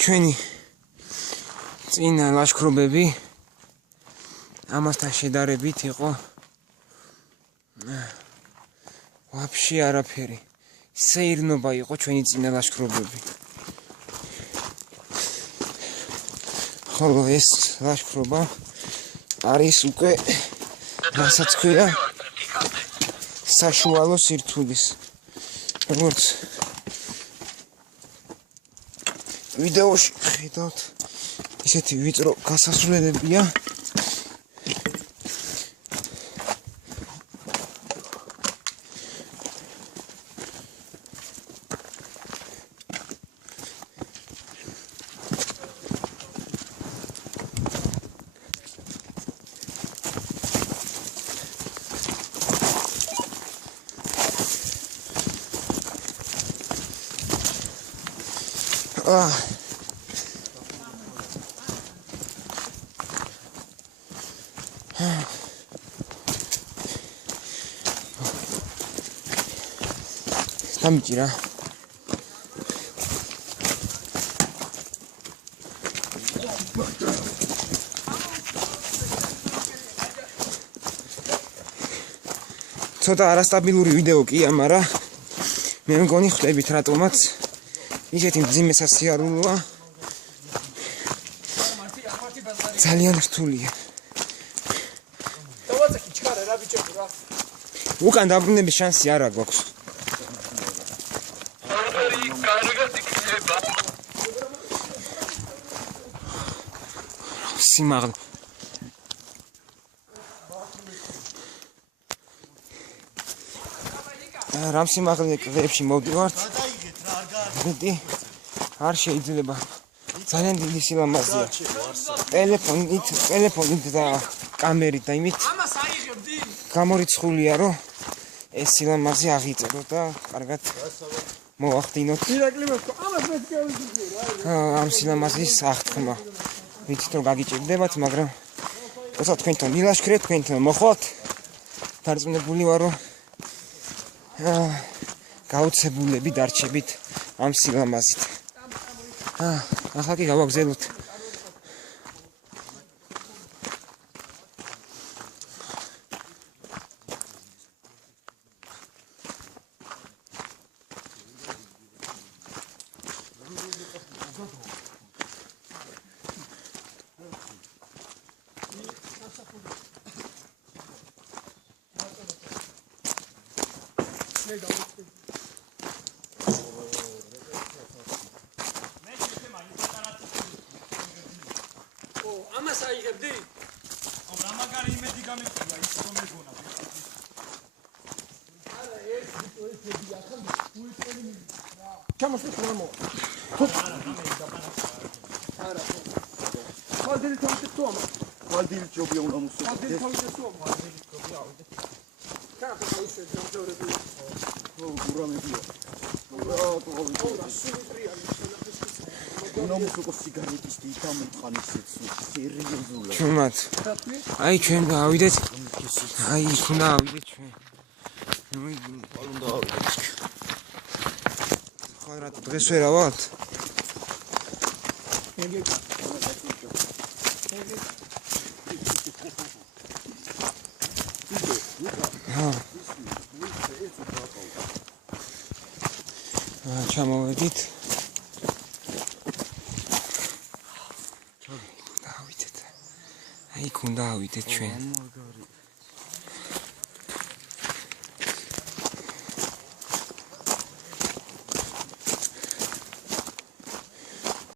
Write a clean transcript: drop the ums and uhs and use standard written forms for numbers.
ჩვენი წინა ლაშქრობები ამასთან შედარებით იყო ვაფშე არაფერი. სეირნობა იყო ჩვენი წინა ლაშქრობები. ხოლო ეს ლაშქრობა არის უკვე რასაც ქვია საშუალო სირთულის. როგორც ვიდეოში ხედავთ, ისეთი ვიწრო გასასვლელებია. დამჭირა ცოტა არასტაბილური ვიდეო კი, მაგრამ მე მგონი ხვდებით რატომაც ისეთი მძიმე სასიარულოა. ძალიან რთულია. უკან დაბრუნების შანსი არ აქვს. სიმაღლე რამ სიმაღლე კლებში მოვდივართ. მეტი არ შეიძლება. ძალიან დიდი სილამაზეა. ტელეფონით და კამერით და იმით გამორიცხულია, რომ ეს სილამაზე აღიწეროთ და კარგად მოახდინოთ ამ სილამაზის აღთქმა. ვიცით რომ გაგიჭირდებათ, მაგრამ როცა თქვენთან ილაშქრეთ, თქვენთან მოხვალთ, დარწმუნებული ვარ, რომ გაუცებულები დარჩებით ამ სილამაზით. ახლა კი გავაგზავნოთ. აი ჩვენ გავიდეთ. აი იქ უნდა ავიდეთ ჩვენ. უნდა ავიდეთ. ხო რა დღეს ვერ ავალთ? ჩამოვედით. იქ უნდა ავიდეთ ჩვენ.